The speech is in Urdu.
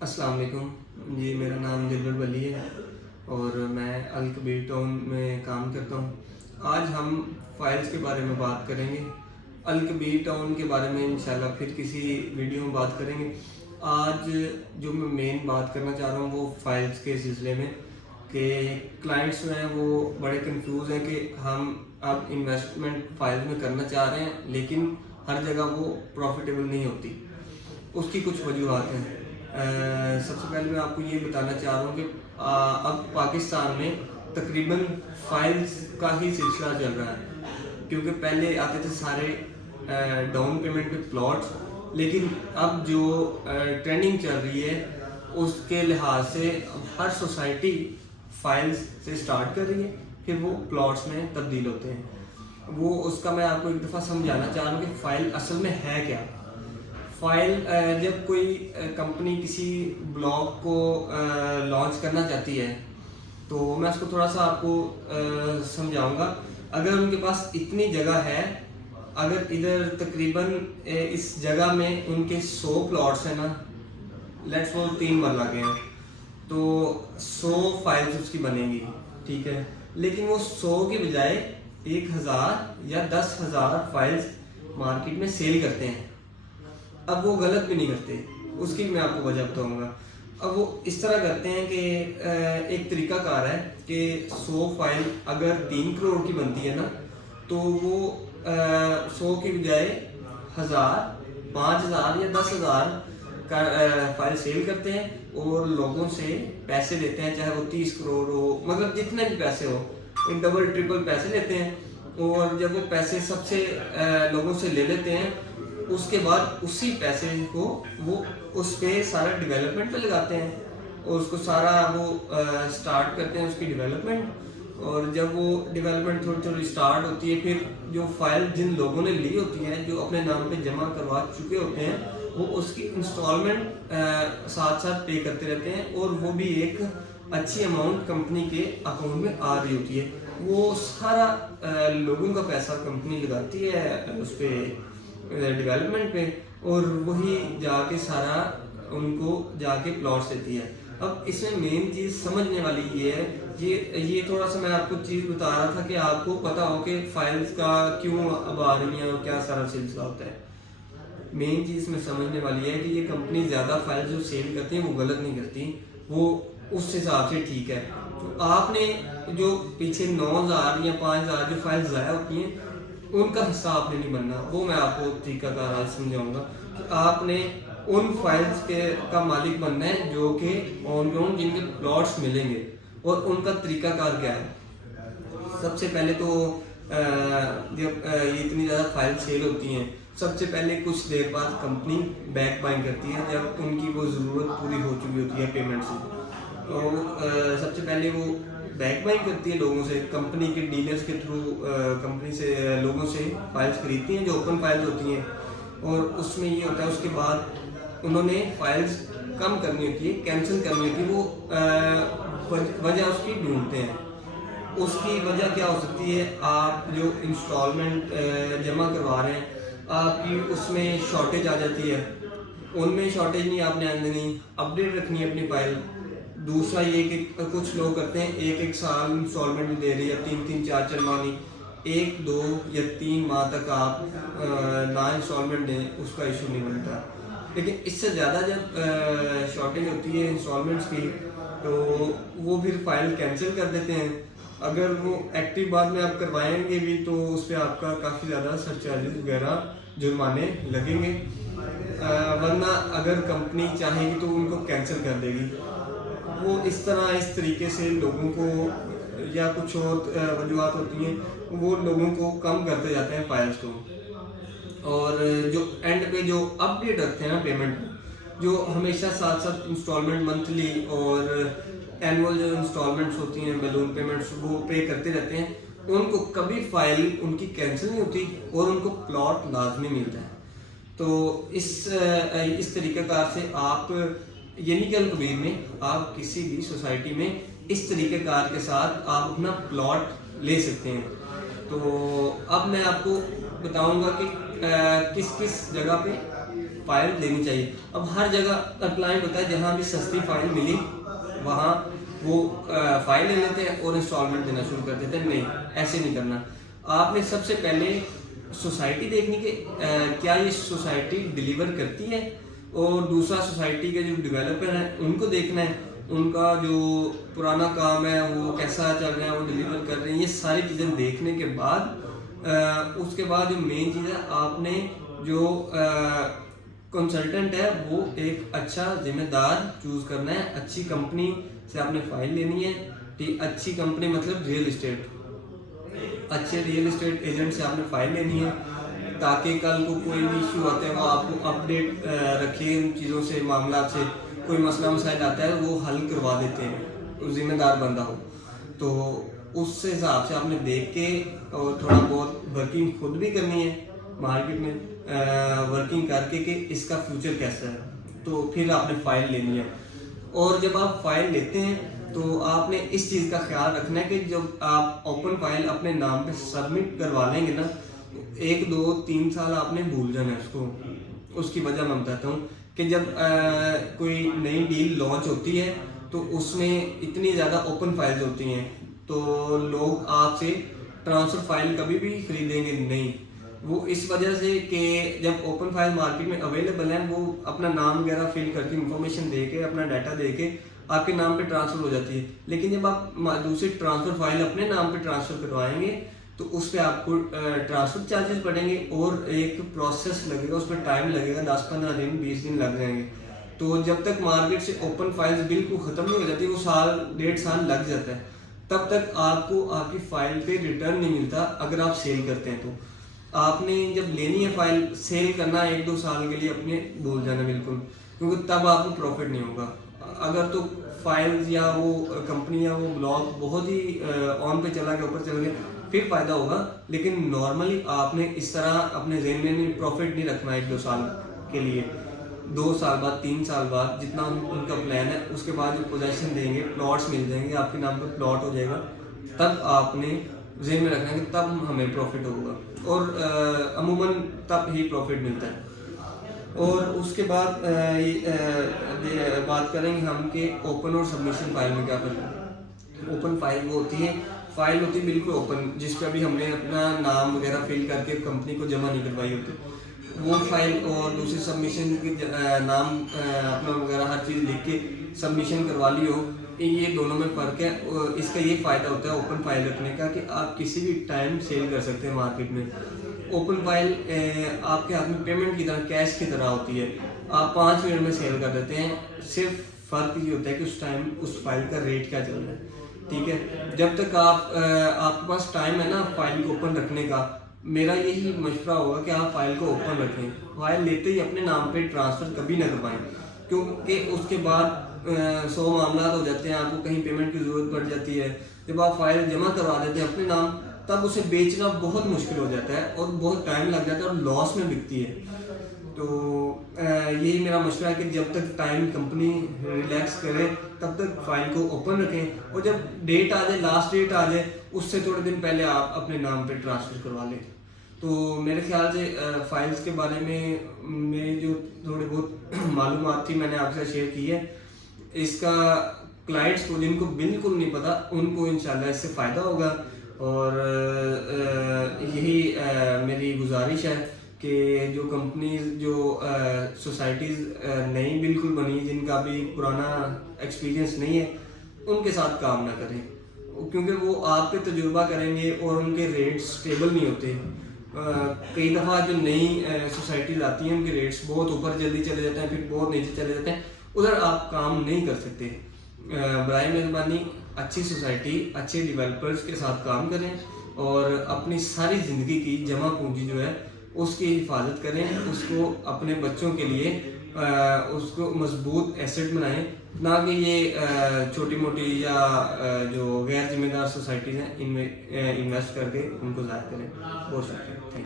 السلام علیکم جی، میرا نام دلبر ولی ہے اور میں الکبیر ٹاؤن میں کام کرتا ہوں۔ آج ہم فائلز کے بارے میں بات کریں گے۔ الکبیر ٹاؤن کے بارے میں انشاءاللہ پھر کسی ویڈیو میں بات کریں گے۔ آج جو میں مین بات کرنا چاہ رہا ہوں وہ فائلز کے سلسلے میں، کہ کلائنٹس جو ہیں وہ بڑے کنفیوز ہیں کہ ہم اب انویسٹمنٹ فائلز میں کرنا چاہ رہے ہیں لیکن ہر جگہ وہ پروفیٹیبل نہیں ہوتی۔ اس کی کچھ وجوہات ہیں۔ سب سے پہلے میں آپ کو یہ بتانا چاہ رہا ہوں کہ اب پاکستان میں تقریباً فائلز کا ہی سلسلہ چل رہا ہے، کیونکہ پہلے آتے تھے سارے ڈاؤن پیمنٹ پہ پلاٹس، لیکن اب جو ٹرینڈنگ چل رہی ہے اس کے لحاظ سے ہر سوسائٹی فائلز سے سٹارٹ کر رہی ہے، پھر وہ پلاٹس میں تبدیل ہوتے ہیں۔ وہ اس کا میں آپ کو ایک دفعہ سمجھانا چاہ رہا ہوں کہ فائل اصل میں ہے کیا۔ فائل جب کوئی کمپنی کسی بلاگ کو لانچ کرنا چاہتی ہے تو میں اس کو تھوڑا سا آپ کو سمجھاؤں گا۔ اگر ان کے پاس اتنی جگہ ہے، اگر ادھر تقریباً اس جگہ میں ان کے 100 پلاٹس ہیں نا، لیٹس وہ 3 مرلہ کے ہیں، تو 100 فائلز اس کی بنیں گی، ٹھیک ہے، لیکن وہ 100 کے بجائے 1000 یا 10,000 فائلز مارکیٹ میں سیل کرتے ہیں۔ اب وہ غلط بھی نہیں کرتے، اس کی میں آپ کو وجہ بتاؤں گا۔ اب وہ اس طرح کرتے ہیں کہ ایک طریقہ کار ہے کہ 100 فائل اگر 3 کروڑ کی بنتی ہے نا، تو وہ 100 کی بجائے 1000، 5000 یا 10,000 کا فائل سیل کرتے ہیں اور لوگوں سے پیسے لیتے ہیں، چاہے وہ 30 کروڑ ہو، مطلب جتنے بھی پیسے ہو، ڈبل ٹرپل پیسے لیتے ہیں۔ اور جب وہ پیسے سب سے لوگوں سے لے لیتے ہیں، اس کے بعد اسی پیسے کو وہ اس پہ سارا ڈیولپمنٹ پہ لگاتے ہیں اور اس کو سارا وہ سٹارٹ کرتے ہیں اس کی ڈیولپمنٹ۔ اور جب وہ ڈیولپمنٹ تھوڑی تھوڑی سٹارٹ ہوتی ہے، پھر جو فائل جن لوگوں نے لی ہوتی ہے، جو اپنے نام پہ جمع کروا چکے ہوتے ہیں، وہ اس کی انسٹالمنٹ ساتھ ساتھ پے کرتے رہتے ہیں، اور وہ بھی ایک اچھی اماؤنٹ کمپنی کے اکاؤنٹ میں آ رہی ہوتی ہے۔ وہ سارا لوگوں کا پیسہ کمپنی لگاتی ہے اس پہ ڈیولپمنٹ پہ، اور وہی جا کے سارا ان کو جا کے پلاٹس دیتی ہے۔ اب اس میں مین چیز سمجھنے والی یہ ہے، یہ تھوڑا سا میں آپ کو چیز بتا رہا تھا کہ آپ کو پتا ہو کہ فائلز کا کیوں اب آ رہی ہیں اور کیا سارا سلسلہ ہوتا ہے۔ مین چیز میں سمجھنے والی ہے کہ یہ کمپنی زیادہ فائل جو سیل کرتی ہیں وہ غلط نہیں کرتی، وہ اس حساب سے ٹھیک ہے۔ تو آپ نے جو پیچھے 9,000 یا 5,000 جو فائل ضائع ہوتی ہیں، ان کا حصہ آپ نے نہیں بننا۔ وہ میں آپ کو طریقہ کار آج سمجھاؤں گا کہ آپ نے ان فائلز کا مالک بننا ہے جو کہ آن گراؤنڈ جن کے پلاٹس ملیں گے، اور ان کا طریقہ کار کیا ہے۔ سب سے پہلے تو جب یہ اتنی زیادہ فائل سیل ہوتی ہیں، سب سے پہلے کچھ دیر بعد کمپنی بیک بائنگ کرتی ہے، جب ان کی وہ ضرورت پوری ہو چکی ہوتی ہے پیمنٹ سے، تو سب سے پہلے وہ بیک بائنگ کرتی ہے لوگوں سے، کمپنی کے ڈیلرز کے تھرو کمپنی سے لوگوں سے فائلز خریدتی ہیں جو اوپن فائلز ہوتی ہیں، اور اس میں یہ ہوتا ہے اس کے بعد انہوں نے فائلز کم کرنی ہوتی ہے، کینسل کرنی ہوتی ہے، وہ وجہ اس کی ڈھونڈتے ہیں۔ اس کی وجہ کیا ہو سکتی ہے؟ آپ جو انسٹالمنٹ جمع کروا رہے ہیں، آپ کی اس میں شارٹیج آ جاتی ہے، ان میں شارٹیج نہیں آپ نے آنے دینی، اپڈیٹ رکھنی ہے اپنی فائل۔ دوسرا یہ کہ کچھ لوگ کرتے ہیں ایک سال انسٹالمنٹ بھی دے رہی ہے، 3 4 ماہ نہیں، 1 2 یا 3 ماہ تک آپ نہ انسٹالمنٹ دیں، اس کا ایشو نہیں بنتا۔ لیکن اس سے زیادہ جب شارٹیج ہوتی ہے انسٹالمنٹس کی، تو وہ پھر فائل کینسل کر دیتے ہیں۔ اگر وہ ایکٹیو بعد میں آپ کروائیں گے بھی تو اس پہ آپ کا کافی زیادہ سر چارجز وغیرہ جرمانے لگیں گے، ورنہ اگر کمپنی چاہے گی تو ان کو کینسل کر دے گی۔ وہ اس طریقے سے لوگوں کو، یا کچھ اور وجوہات ہوتی ہیں، وہ لوگوں کو کم کرتے جاتے ہیں فائلز کو۔ اور جو اینڈ پہ جو اپ ڈیٹ رکھتے ہیں نا پیمنٹ، جو ہمیشہ ساتھ ساتھ انسٹالمنٹ منتھلی اور اینول جو انسٹالمنٹس ہوتی ہیں، بیلون پیمنٹس، وہ پے کرتے رہتے ہیں، ان کو کبھی فائل ان کی کینسل نہیں ہوتی اور ان کو پلاٹ لازمی ملتا ہے۔ تو اس طریقہ کار سے آپ، یعنی کہ الکبیر میں آپ کسی بھی سوسائٹی میں اس طریقہ کار کے ساتھ آپ اپنا پلاٹ لے سکتے ہیں۔ تو اب میں آپ کو بتاؤں گا کہ کس کس جگہ پہ فائل لینی چاہیے. اب ہر جگہ کلائنٹ ہوتا ہے جہاں بھی سستی فائل ملی وہاں وہ فائل لے لیتے ہیں اور انسٹالمنٹ دینا شروع کر دیتے ہیں. نہیں، ایسے نہیں کرنا. آپ نے سب سے پہلے سوسائٹی دیکھنی کہ کیا یہ سوسائٹی ڈیلیور کرتی ہے، اور دوسرا سوسائٹی کے جو ڈیولپر ہیں ان کو دیکھنا ہے ان کا جو پرانا کام ہے وہ کیسا چل رہا ہے، وہ ڈیلیور کر رہے ہیں. یہ ساری چیزیں دیکھنے کے بعد اس کے بعد جو مین چیز ہے آپ نے جو کنسلٹنٹ ہے وہ ایک اچھا ذمہ دار چوز کرنا ہے. اچھی کمپنی سے آپ نے فائل لینی ہے. اچھی کمپنی مطلب ریئل اسٹیٹ، اچھے ریئل اسٹیٹ ایجنٹ سے آپ نے فائل لینی ہے تاکہ کل کو کوئی بھی ایشو آتا ہے وہ آپ کو اپڈیٹ رکھے ان چیزوں سے، معاملات سے. کوئی مسئلہ مسائل آتا ہے وہ حل کروا دیتے ہیں، ذمہ دار بندہ ہو. تو اس حساب سے آپ نے دیکھ کے اور تھوڑا بہت ورکنگ خود بھی کرنی ہے مارکیٹ میں، ورکنگ کر کے کہ اس کا فیوچر کیسا ہے. تو پھر آپ نے فائل لینی ہے. اور جب آپ فائل لیتے ہیں تو آپ نے اس چیز کا خیال رکھنا ہے کہ جب آپ اوپن فائل اپنے نام پہ سبمٹ کروا لیں گے نا، 1 2 3 سال آپ نے بھول جانا ہے اس کو. اس کی وجہ میں بتاتا ہوں کہ جب کوئی نئی ڈیل لانچ ہوتی ہے تو اس میں اتنی زیادہ اوپن فائلز ہوتی ہیں تو لوگ آپ سے ٹرانسفر فائل کبھی بھی خریدیں گے نہیں. وہ اس وجہ سے کہ جب اوپن فائل مارکیٹ میں اویلیبل ہیں وہ اپنا نام وغیرہ فل کر کے انفارمیشن دے کے اپنا ڈیٹا دے کے آپ کے نام پہ ٹرانسفر ہو جاتی ہے. لیکن جب آپ دوسری ٹرانسفر فائل اپنے نام پہ ٹرانسفر کروائیں گے تو اس پہ آپ کو ٹرانسفر چارجز پڑیں گے اور ایک پروسیس لگے گا، اس پہ ٹائم لگے گا، 10 15 دن 20 دن لگ جائیں گے. تو جب تک مارکیٹ سے اوپن فائلز بالکل ختم نہیں ہو جاتی، وہ 1.5 سال لگ جاتا ہے، تب تک آپ کو آپ کی فائل پہ ریٹرن نہیں ملتا اگر آپ سیل کرتے ہیں. تو آپ نے جب لینی ہے فائل، سیل کرنا 1 2 سال کے لیے اپنے بھول جانا بالکل، کیونکہ تب آپ کو پروفٹ نہیں ہوگا. اگر تو فائلز یا وہ کمپنی یا وہ بلاگ بہت ہی آن پہ چلا گیا، اوپر چلا گیا، پھر فائدہ ہوگا. لیکن نارملی آپ نے اس طرح اپنے ذہن میں پروفٹ نہیں رکھنا 1 2 سال کے لیے. 2 سال بعد 3 سال بعد جتنا ان کا پلان ہے اس کے بعد جو پوزیشن دیں گے، پلاٹس مل جائیں گے، آپ کے نام پہ پلاٹ ہو جائے گا، تب آپ نے ذہن میں رکھنا ہے کہ تب ہمیں پروفٹ ہوگا. اور عموماً تب ہی پروفٹ ملتا ہے. اور اس کے بعد بات کریں گے ہم کہ اوپن اور سبمیشن فائل میں کیا فرق ہے. اوپن فائل وہ ہوتی ہے، فائل ہوتی ہے بالکل اوپن، جس پہ ابھی ہم نے اپنا نام وغیرہ فل کر کے کمپنی کو جمع نہیں کروائی ہوتی وہ فائل. اور دوسری سبمیشن کی نام اپنا وغیرہ ہر چیز لکھ کے سبمیشن کروا لی ہو. یہ دونوں میں فرق ہے. اس کا یہ فائدہ ہوتا ہے اوپن فائل رکھنے کا کہ آپ کسی بھی ٹائم سیل کر سکتے ہیں مارکیٹ میں. اوپن فائل آپ کے ہاتھ میں پیمنٹ کی طرح، کیش کی طرح ہوتی ہے، آپ 5 منٹ میں سیل کر دیتے ہیں. صرف فرق یہ ہوتا ہے کہ اس ٹائم اس فائل کا ریٹ کیا چل رہا ہے. ٹھیک ہے، جب تک آپ کے پاس ٹائم ہے نا فائل کو اوپن رکھنے کا، میرا یہی مشورہ ہوگا کہ آپ فائل کو اوپن رکھیں. فائل لیتے ہی اپنے نام پہ ٹرانسفر کبھی نہ کروائیں، کیونکہ اس کے بعد 100 معاملات ہو جاتے ہیں، آپ کو کہیں پیمنٹ کی ضرورت پڑ جاتی ہے. جب آپ فائل جمع کروا دیتے ہیں اپنے نام، تب اسے بیچنا بہت مشکل ہو جاتا ہے اور بہت ٹائم لگ جاتا ہے اور لاس میں بکتی ہے. تو یہی میرا مشورہ ہے کہ جب تک ٹائم کمپنی ریلیکس کرے تب تک فائل کو اوپن رکھیں، اور جب ڈیٹ آ جائے، لاسٹ ڈیٹ آ جائے، اس سے تھوڑے دن پہلے آپ اپنے نام پہ ٹرانسفر کروا لیں. تو میرے خیال سے فائلز کے بارے میں میری جو تھوڑی بہت معلومات تھی میں نے آپ سے شیئر کی ہے. اس کا کلائنٹس کو جن کو بالکل نہیں پتہ ان کو انشاءاللہ اس سے فائدہ ہوگا. اور یہی میری گزارش ہے کہ جو کمپنیز، جو سوسائٹیز نئی بالکل بنی، جن کا بھی پرانا ایکسپیرینس نہیں ہے، ان کے ساتھ کام نہ کریں، کیونکہ وہ آپ پہ تجربہ کریں گے اور ان کے ریٹس اسٹیبل نہیں ہوتے. کئی دفعہ جو نئی سوسائٹیز آتی ہیں ان کے ریٹس بہت اوپر جلدی چلے جاتے ہیں، پھر بہت نیچے چلے جاتے ہیں، ادھر آپ کام نہیں کر سکتے. برائے مہربانی اچھی سوسائٹی، اچھے ڈیولپرز کے ساتھ کام کریں اور اپنی ساری زندگی کی جمع پونجی جو ہے اس کی حفاظت کریں، اس کو اپنے بچوں کے لیے اس کو مضبوط ایسٹ بنائیں، نہ کہ یہ چھوٹی موٹی یا جو غیر ذمہ دار سوسائٹیز ہیں ان میں انویسٹ کر کے ان کو ضائع کریں. بہت شکریہ. Thank you.